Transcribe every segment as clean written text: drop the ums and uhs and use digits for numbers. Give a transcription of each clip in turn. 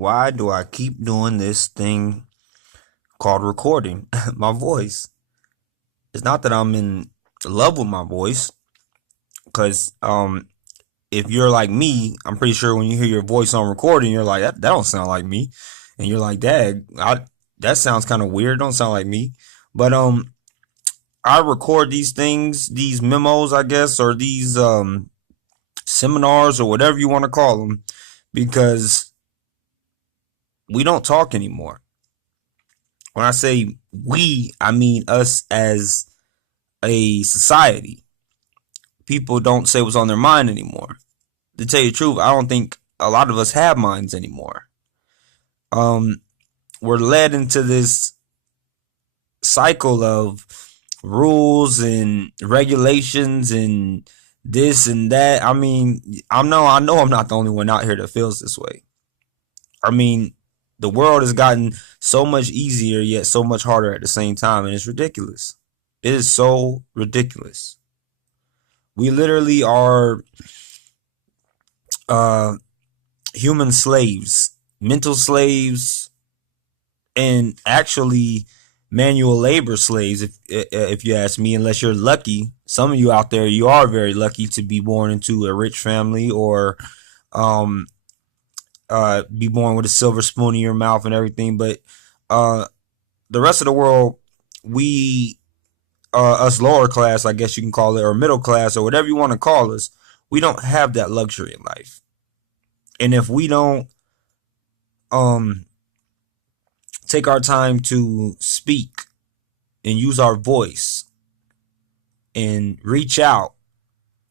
Why do I keep doing this thing called recording my voice? It's not that I'm in love with my voice, because if you're like me, I'm pretty sure when you hear your voice on recording, you're like, that don't sound like me, and you're like, Dad, that sounds kind of weird. Don't sound like me. But I record these things, these memos, I guess, or these seminars or whatever you want to call them, because we don't talk anymore. When I say we, I mean us as a society. People don't say what's on their mind anymore. To tell you the truth, I don't think a lot of us have minds anymore. Um, we're led into this cycle of rules and regulations and this and that. I mean, I know I'm not the only one out here that feels this way. I mean, the world has gotten so much easier yet so much harder at the same time, and it's ridiculous. It is so ridiculous. We literally are uh, human slaves, mental slaves, and actually manual labor slaves. If you ask me, unless you're lucky, some of you out there, you are very lucky to be born into a rich family or um, be born with a silver spoon in your mouth and everything. But uh, the rest of the world, we us lower class, I guess you can call it, or middle class, or whatever you want to call us, we don't have that luxury in life. And if we don't um take our time to speak and use our voice and reach out,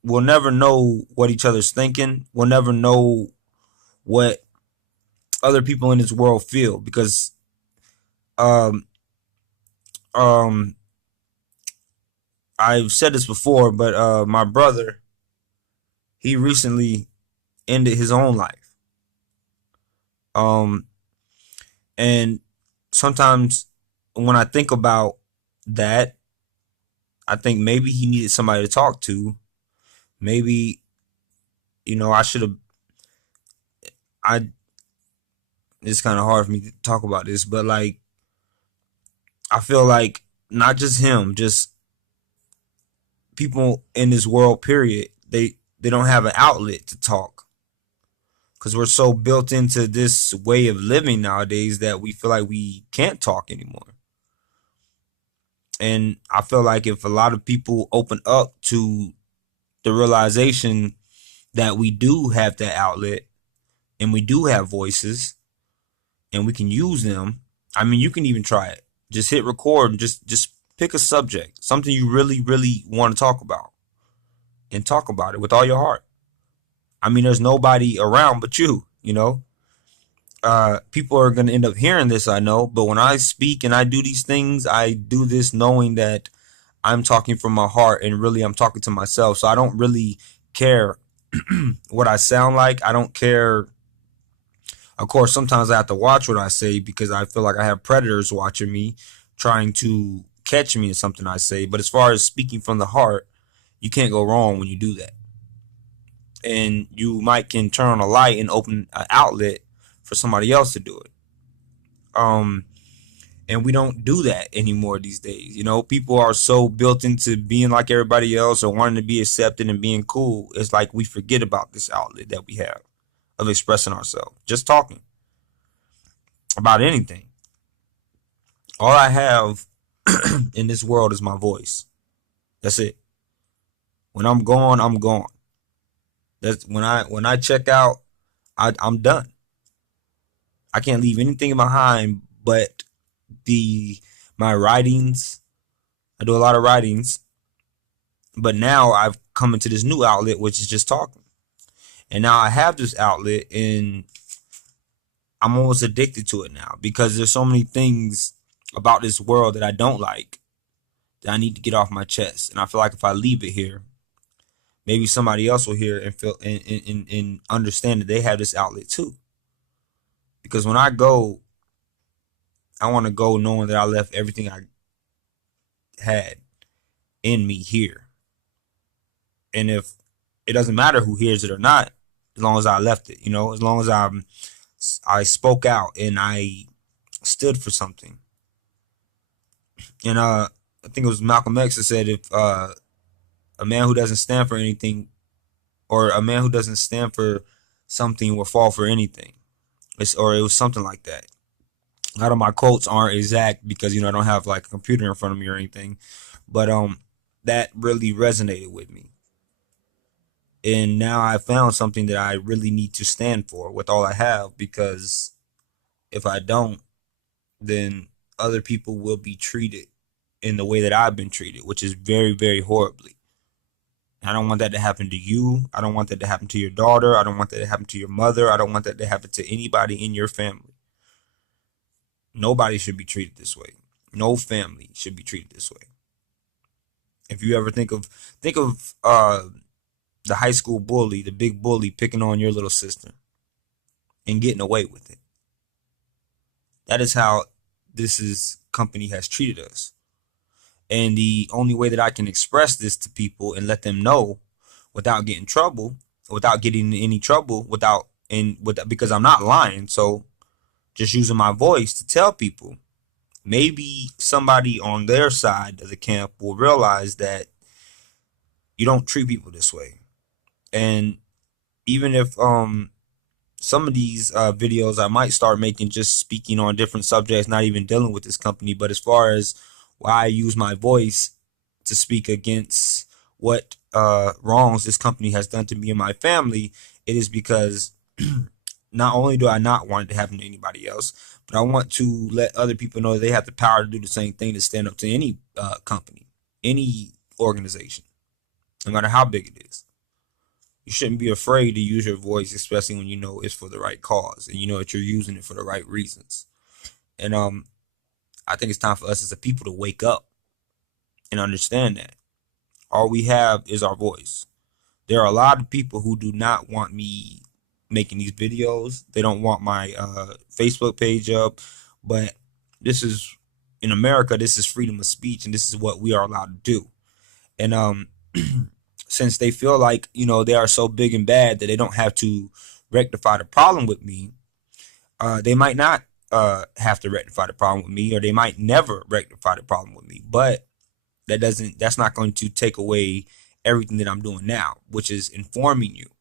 we'll never know what each other's thinking. We'll never know what other people in this world feel, because um um I've said this before, but my brother, he recently ended his own life. Um and sometimes when I think about that, I think maybe he needed somebody to talk to. Maybe, I should have. I. It's kind of hard for me to talk about this, but like, I feel like not just him, just people in this world. Period. They don't have an outlet to talk, because we're so built into this way of living nowadays that we feel like we can't talk anymore. And I feel like if a lot of people open up to the realization that we do have that outlet and we do have voices and we can use them. I mean, you can even try it. Just hit record and just pick a subject, something you really really want to talk about, and talk about it with all your heart. I mean, there's nobody around but you. People are going to end up hearing this, I know, but when I speak and I do these things, I do this knowing that I'm talking from my heart and really I'm talking to myself. So I don't really care what I sound like. I don't care. Of course, sometimes I have to watch what I say because I feel like I have predators watching me, trying to catch me in something I say. But as far as speaking from the heart, you can't go wrong when you do that. And you might can turn on a light and open an outlet for somebody else to do it. Um, and we don't do that anymore these days. People are so built into being like everybody else or wanting to be accepted and being cool. It's like we forget about this outlet that we have of expressing ourselves, just talking about anything. All I have in this world is my voice. That's it. When I'm gone, I'm gone. That's when I check out, I'm done. I can't leave anything behind but the my writings. I do a lot of writings, but now I've come into this new outlet, which is just talking. And now I have this outlet, and I'm almost addicted to it now because there's so many things about this world that I don't like that I need to get off my chest. And I feel like if I leave it here, maybe somebody else will hear and feel and understand that they have this outlet too. Because when I go, I want to go knowing that I left everything I had in me here. And if it doesn't matter who hears it or not, as long as I left it, as long as I'm I spoke out and I stood for something. And I think it was Malcolm X that said, if a man who doesn't stand for anything, or a man who doesn't stand for something, will fall for anything. Or it was something like that. A lot of my quotes aren't exact because I don't have like a computer in front of me or anything, but that really resonated with me. And now I found something that I really need to stand for with all I have, because if I don't, then other people will be treated in the way that I've been treated, which is very, very horribly. I don't want that to happen to you. I don't want that to happen to your daughter. I don't want that to happen to your mother. I don't want that to happen to anybody in your family. Nobody should be treated this way. No family should be treated this way. If you ever think of the high school bully, the big bully picking on your little sister and getting away with it. That is how this company has treated us. And the only way that I can express this to people and let them know without getting trouble, without getting in any trouble, because I'm not lying. So just using my voice to tell people, maybe somebody on their side of the camp will realize that you don't treat people this way. And even if some of these videos I might start making, just speaking on different subjects, not even dealing with this company, but as far as why I use my voice to speak against what wrongs this company has done to me and my family, it is because not only do I not want it to happen to anybody else, but I want to let other people know they have the power to do the same thing, to stand up to any company, any organization, no matter how big it is. You shouldn't be afraid to use your voice, especially when you know it's for the right cause and you know that you're using it for the right reasons. And I think it's time for us as a people to wake up and understand that all we have is our voice. There are a lot of people who do not want me making these videos. They don't want my Facebook page up, but this is in America. This is freedom of speech, and this is what we are allowed to do. And since they feel like they are so big and bad that they don't have to rectify the problem with me, they might not have to rectify the problem with me, or they might never rectify the problem with me. But that's not going to take away everything that I'm doing now, which is informing you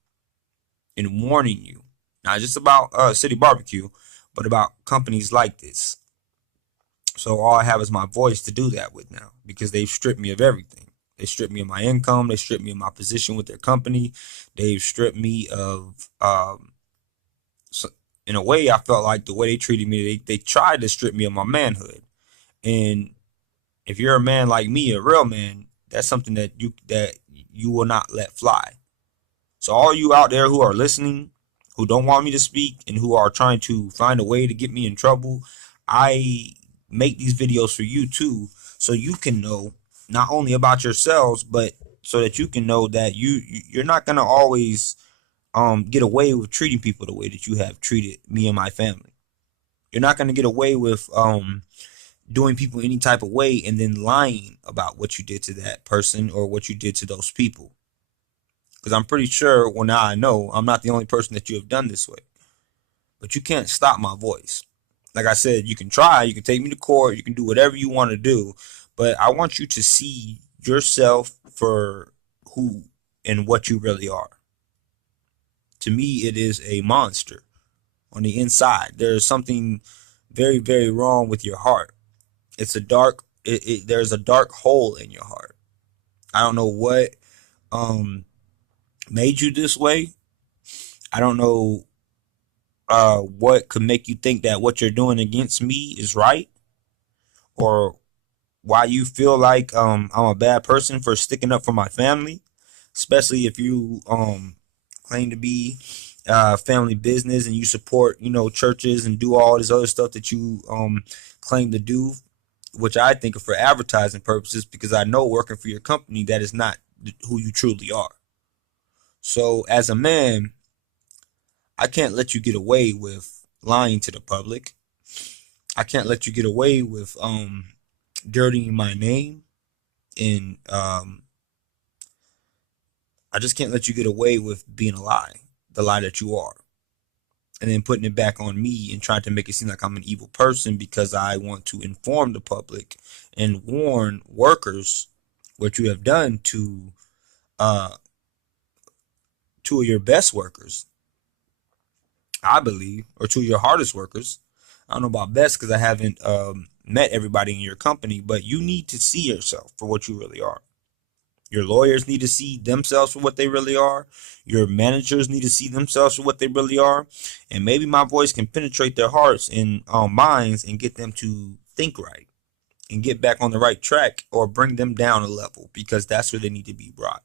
and warning you, not just about City Barbecue, but about companies like this. So all I have is my voice to do that with now, because they've stripped me of everything. They stripped me of my income. They stripped me of my position with their company. They've stripped me of, so in a way, I felt like the way they treated me, they tried to strip me of my manhood. And if you're a man like me, a real man, that's something that you will not let fly. So all you out there who are listening, who don't want me to speak, and who are trying to find a way to get me in trouble, I make these videos for you too, so you can know not only about yourselves, but so that you can know that you're not gonna always get away with treating people the way that you have treated me and my family. You're not gonna get away with doing people any type of way and then lying about what you did to that person or what you did to those people. Because I'm pretty sure, well, now I know I'm not the only person that you have done this way. But you can't stop my voice. Like I said, you can try, you can take me to court, you can do whatever you want to do, but I want you to see yourself for who and what you really are. To me, it is a monster on the inside. There is something very, very wrong with your heart. It's a dark, there's a dark hole in your heart. I don't know what made you this way. I don't know what could make you think that what you're doing against me is right, or why you feel like I'm a bad person for sticking up for my family, especially if you claim to be family business and you support churches and do all this other stuff that you claim to do, which I think are for advertising purposes, because I know working for your company that is not who you truly are. So as a man, I can't let you get away with lying to the public. I can't let you get away with dirtying my name, and I just can't let you get away with being a lie, the lie that you are. and then putting it back on me and trying to make it seem like I'm an evil person because I want to inform the public and warn workers what you have done to uh, two of your best workers, I believe, or two of your hardest workers. I don't know about best because I haven't met everybody in your company, but you need to see yourself for what you really are. Your lawyers need to see themselves for what they really are. Your managers need to see themselves for what they really are. And maybe my voice can penetrate their hearts and minds and get them to think right and get back on the right track or bring them down a level because that's where they need to be brought.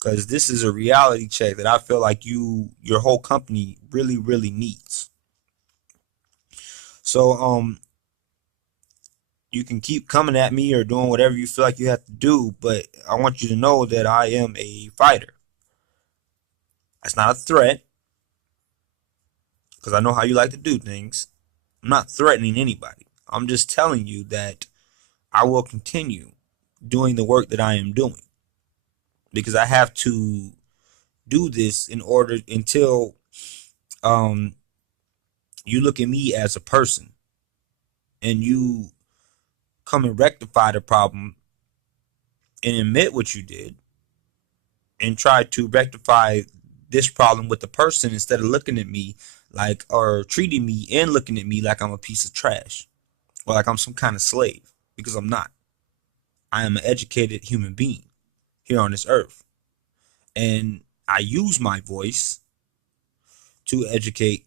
Because this is a reality check that I feel like your whole company really, really needs. So, you can keep coming at me or doing whatever you feel like you have to do, but I want you to know that I am a fighter. That's not a threat, because I know how you like to do things. I'm not threatening anybody. I'm just telling you that I will continue doing the work that I am doing because I have to do this in order until um, you look at me as a person and you come and rectify the problem and admit what you did and try to rectify this problem with the person instead of looking at me like or treating me and looking at me like I'm a piece of trash or like I'm some kind of slave because I'm not. I am an educated human being here on this earth. And I use my voice to educate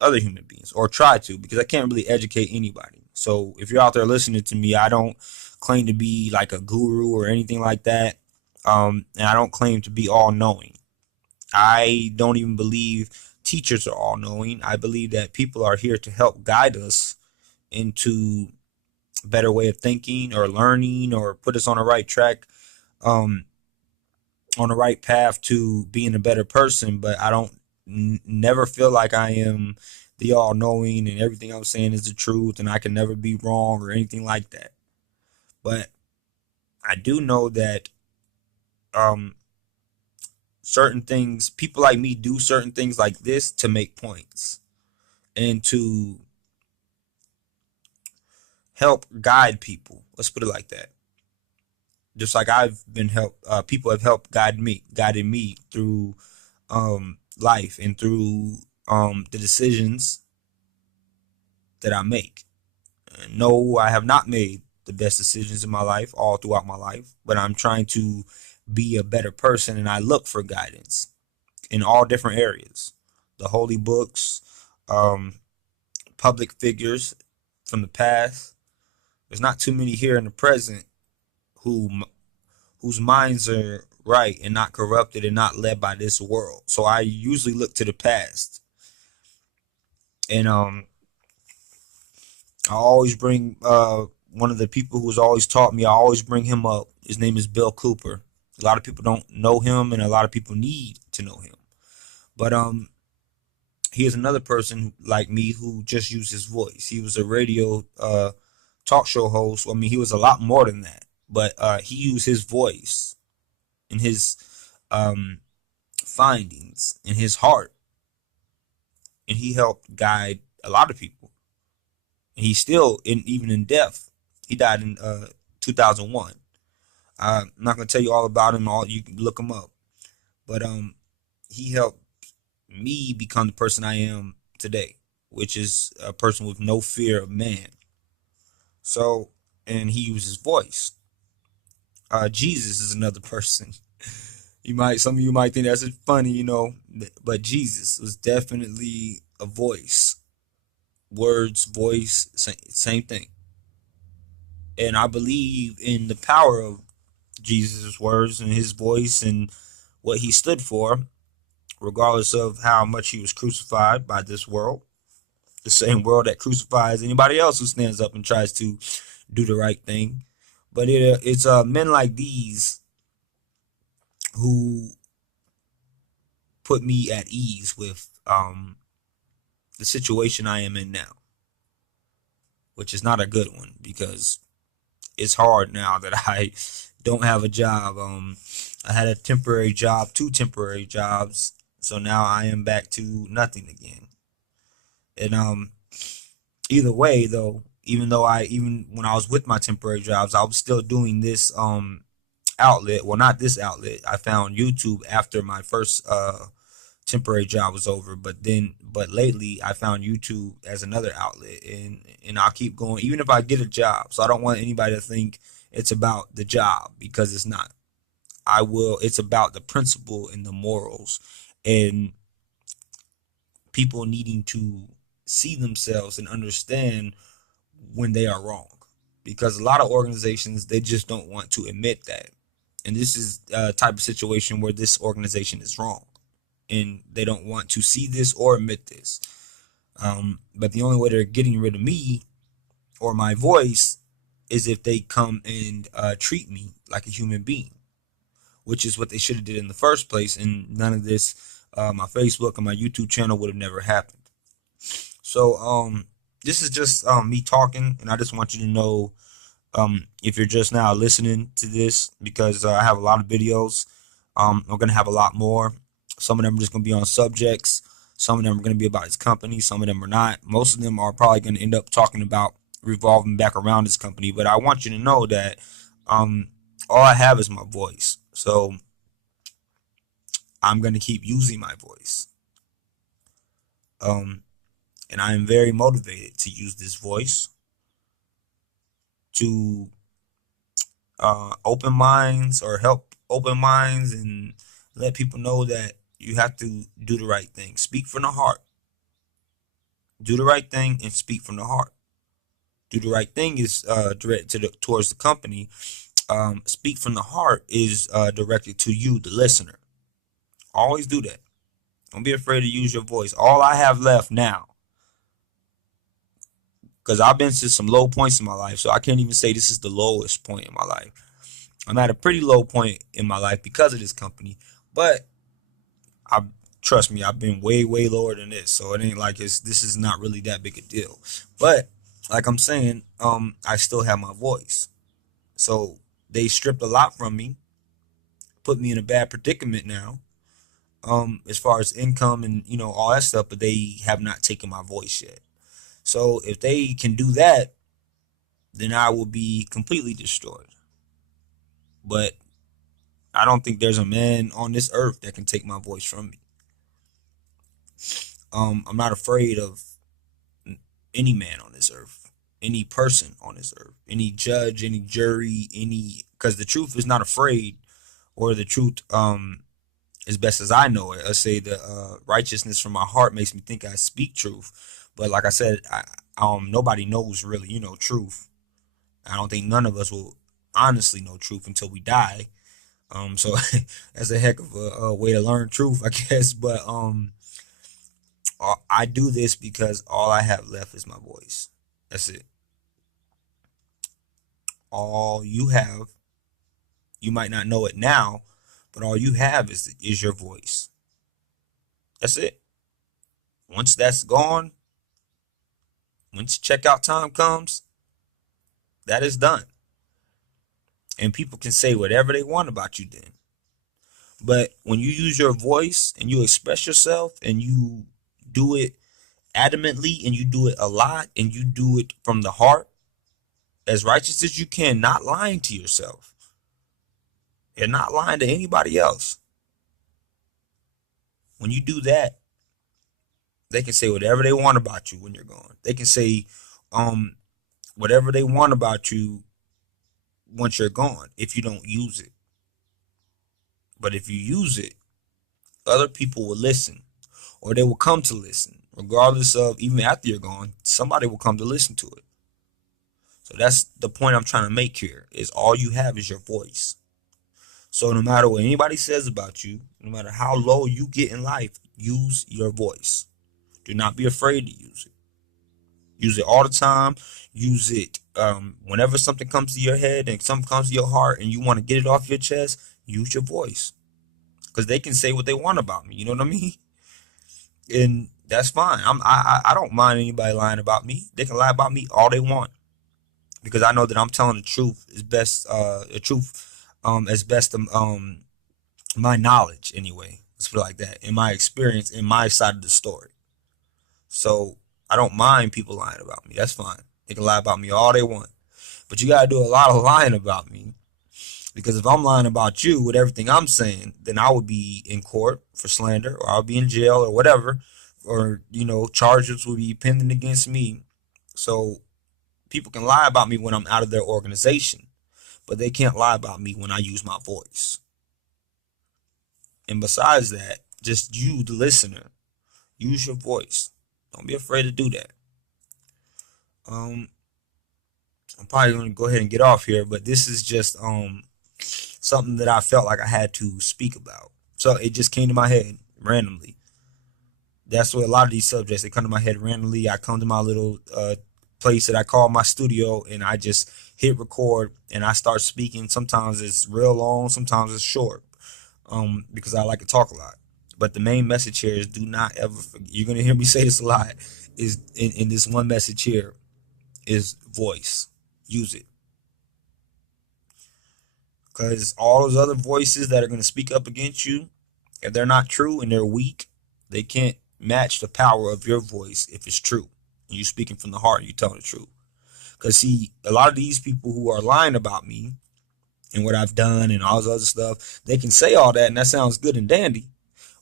other human beings or try to because I can't really educate anybody. So if you're out there listening to me, I don't claim to be like a guru or anything like that. And I don't claim to be all knowing. I don't even believe teachers are all knowing. I believe that people are here to help guide us into a better way of thinking or learning or put us on the right track, um, on the right path to being a better person. But I don't never feel like I am the all knowing and everything I'm saying is the truth and I can never be wrong or anything like that. But I do know that um, certain things, people like me do certain things like this to make points and to help guide people. Let's put it like that. Just like I've been helped, people have helped guided me through life and through the decisions that I make. And no, I have not made the best decisions in my life all throughout my life, but I'm trying to be a better person and I look for guidance in all different areas. The holy books, um, public figures from the past. There's not too many here in the present who whose minds are right and not corrupted and not led by this world. So I usually look to the past, and I always bring one of the people who's always taught me. I always bring him up. His name is Bill Cooper. A lot of people don't know him, and a lot of people need to know him. But he is another person like me who just used his voice. He was a radio talk show host. I mean, he was a lot more than that, but he used his voice and his um, findings and his heart, and he helped guide a lot of people. And he's still even in death. He died in 2001. I'm not gonna tell you all about him. All you can look him up, but he helped me become the person I am today, which is a person with no fear of man. So, and he uses voice. Jesus is another person. Some of you might think that's funny, but Jesus was definitely a voice. Words, voice, same thing. And I believe in the power of Jesus' words and his voice and what he stood for, regardless of how much he was crucified by this world, the same world that crucifies anybody else who stands up and tries to do the right thing. But it's men like these who put me at ease with the situation I am in now, which is not a good one because it's hard now that I don't have a job. I had a temporary job, two temporary jobs, so now I am back to nothing again. And either way though, even when I was with my temporary jobs, I was still doing this outlet. Well, not this outlet. I found YouTube after my first temporary job was over, but lately I found YouTube as another outlet, and I'll keep going even if I get a job. So I don't want anybody to think it's about the job, because it's not. It's about the principle and the morals, and people needing to see themselves and understand when they are wrong, because a lot of organizations, they just don't want to admit that. And this is a type of situation where this organization is wrong, and they don't want to see this or admit this. But the only way they're getting rid of me or my voice is if they come and treat me like a human being, which is what they should have did in the first place. And none of this, my Facebook and my YouTube channel, would have never happened. So this is just me talking, and I just want you to know, if you're just now listening to this, because I have a lot of videos. I'm gonna have a lot more. Some of them are just gonna be on subjects. Some of them are gonna be about his company. Some of them are not. Most of them are probably gonna end up talking about revolving back around his company. But I want you to know that all I have is my voice. So I'm gonna keep using my voice. And I am very motivated to use this voice to open minds, or help open minds, and let people know that you have to do the right thing. Speak from the heart. Do the right thing and speak from the heart. Do the right thing is directed towards the company. Speak from the heart is directed to you, the listener. Always do that. Don't be afraid to use your voice. All I have left now, because I've been to some low points in my life, so I can't even say this is the lowest point in my life. I'm at a pretty low point in my life because of this company, but I trust me, I've been way, way lower than this, so it ain't like this is not really that big a deal. But like I'm saying, I still have my voice. So they stripped a lot from me, put me in a bad predicament now, as far as income and all that stuff, but they have not taken my voice yet. So if they can do that, then I will be completely destroyed. But I don't think there's a man on this earth that can take my voice from me. I'm not afraid of any man on this earth, any person on this earth, any judge, any jury, because the truth is not afraid, or the truth, as best as I know it, I say the righteousness from my heart makes me think I speak truth. But like I said, nobody knows really, truth. I don't think none of us will honestly know truth until we die. So that's a heck of a way to learn truth, I guess. But I do this because all I have left is my voice. That's it. All you have, you might not know it now, but all you have is your voice. That's it. Once that's gone, once checkout time comes, that is done. And people can say whatever they want about you then. But when you use your voice and you express yourself and you do it adamantly and you do it a lot and you do it from the heart, as righteous as you can, not lying to yourself and not lying to anybody else. When you do that, they can say whatever they want about you when you're gone. They can say whatever they want about you once you're gone if you don't use it. But if you use it, other people will listen, or they will come to listen. Regardless of, even after you're gone, somebody will come to listen to it. So that's the point I'm trying to make here, is all you have is your voice. So no matter what anybody says about you, no matter how low you get in life, use your voice. Do not be afraid to use it. Use it all the time. Use it whenever something comes to your head and something comes to your heart and you want to get it off your chest, use your voice. Because they can say what they want about me. You know what I mean? And that's fine. I don't mind anybody lying about me. They can lie about me all they want, because I know that I'm telling the truth as best as best my knowledge anyway. Let's put it like that. In my experience, in my side of the story. So I don't mind people lying about me. That's fine. They can lie about me all they want. But you gotta do a lot of lying about me. Because if I'm lying about you with everything I'm saying, then I would be in court for slander, or I'll be in jail or whatever. Or, charges will be pending against me. So people can lie about me when I'm out of their organization, but they can't lie about me when I use my voice. And besides that, just you, the listener, use your voice. Don't be afraid to do that. I'm probably gonna go ahead and get off here, but this is just something that I felt like I had to speak about. So it just came to my head randomly. That's what a lot of these subjects, they come to my head randomly. I come to my little place that I call my studio, and I just hit record and I start speaking. Sometimes it's real long, sometimes it's short, because I like to talk a lot. But the main message here is, do not ever forget, you're gonna hear me say this a lot, is in this one message here is voice. Use it. Because all those other voices that are going to speak up against you, if they're not true and they're weak, they can't match the power of your voice if it's true. And you're speaking from the heart, and you're telling the truth. Because, see, a lot of these people who are lying about me and what I've done and all this other stuff, they can say all that and that sounds good and dandy.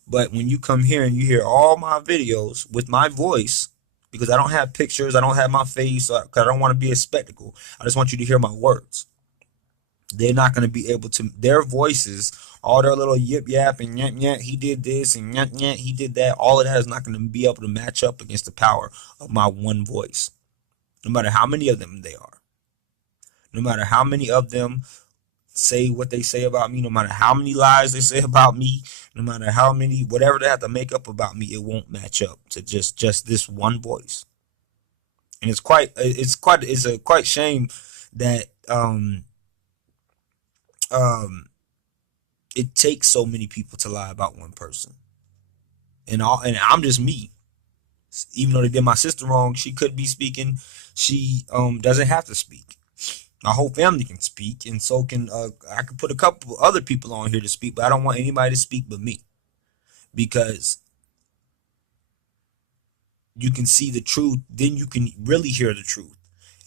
But when you come here and you hear all my videos with my voice, because I don't have pictures, I don't have my face, because I don't want to be a spectacle. I just want you to hear my words. They're not going to be able to, their voices, all their little yip yap and yap yap, he did this and yap yap, he did that, all of that is not going to be able to match up against the power of my one voice. No matter how many of them they are, no matter how many of them say what they say about me, no matter how many lies they say about me, no matter how many, whatever they have to make up about me, it won't match up to just this one voice. And it's a quite shame that um it takes so many people to lie about one person. And I'm just me. Even though they did my sister wrong, she could be speaking. She doesn't have to speak. My whole family can speak, and so can I could put a couple other people on here to speak, but I don't want anybody to speak but me, because you can see the truth, then you can really hear the truth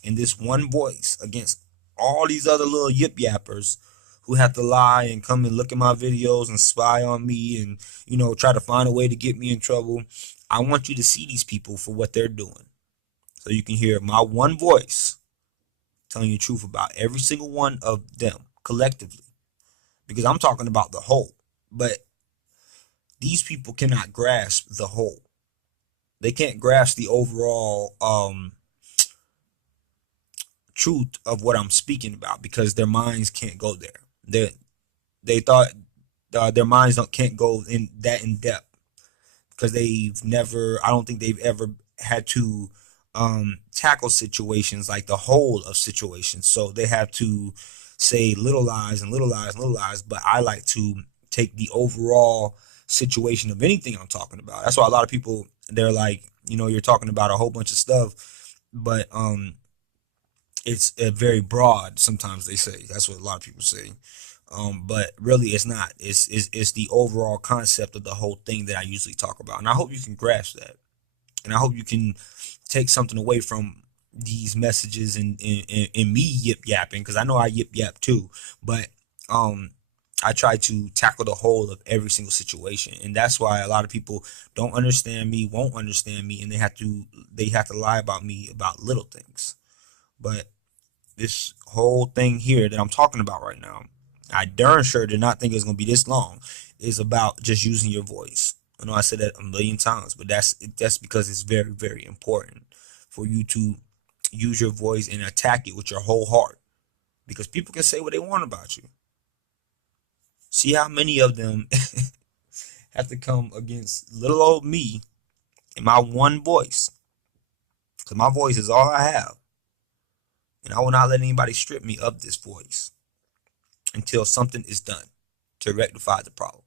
in this one voice against all these other little yip yappers who have to lie and come and look at my videos and spy on me and try to find a way to get me in trouble. I want you to see these people for what they're doing, so you can hear my one voice telling you the truth about every single one of them collectively, because I'm talking about the whole. But these people cannot grasp the whole. They can't grasp the overall truth of what I'm speaking about, because their minds can't go there. They thought their minds can't go in depth, because I don't think they've ever had to tackle situations like the whole of situations. So they have to say little lies and little lies and little lies. But I like to take the overall situation of anything I'm talking about. That's why a lot of people, they're like, you're talking about a whole bunch of stuff, but it's very broad. Sometimes they say that's what a lot of people say. But really, it's not. It's the overall concept of the whole thing that I usually talk about, and I hope you can grasp that, and I hope you can take something away from these messages and me yip yapping, because I know I yip yap too, but I try to tackle the whole of every single situation, and that's why a lot of people don't understand me, won't understand me, and they have to lie about me about little things. But this whole thing here that I'm talking about right now, I darn sure did not think it was going to be this long, is about just using your voice. I know I said that a million times, but that's because it's very, very important for you to use your voice and attack it with your whole heart, because people can say what they want about you. See how many of them have to come against little old me and my one voice, because my voice is all I have, and I will not let anybody strip me of this voice until something is done to rectify the problem.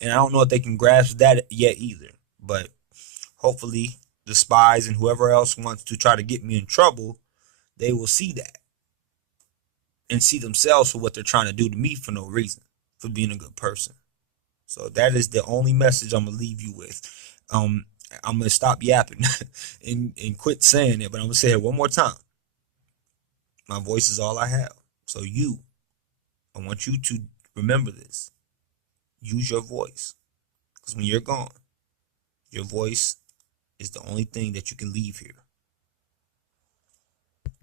And I don't know if they can grasp that yet either. But hopefully the spies and whoever else wants to try to get me in trouble, they will see that and see themselves for what they're trying to do to me for no reason, for being a good person. So that is the only message I'm gonna leave you with. I'm gonna stop yapping and quit saying it, but I'm gonna say it one more time. My voice is all I have. So I want you to remember this. Use your voice. Because when you're gone, your voice is the only thing that you can leave here.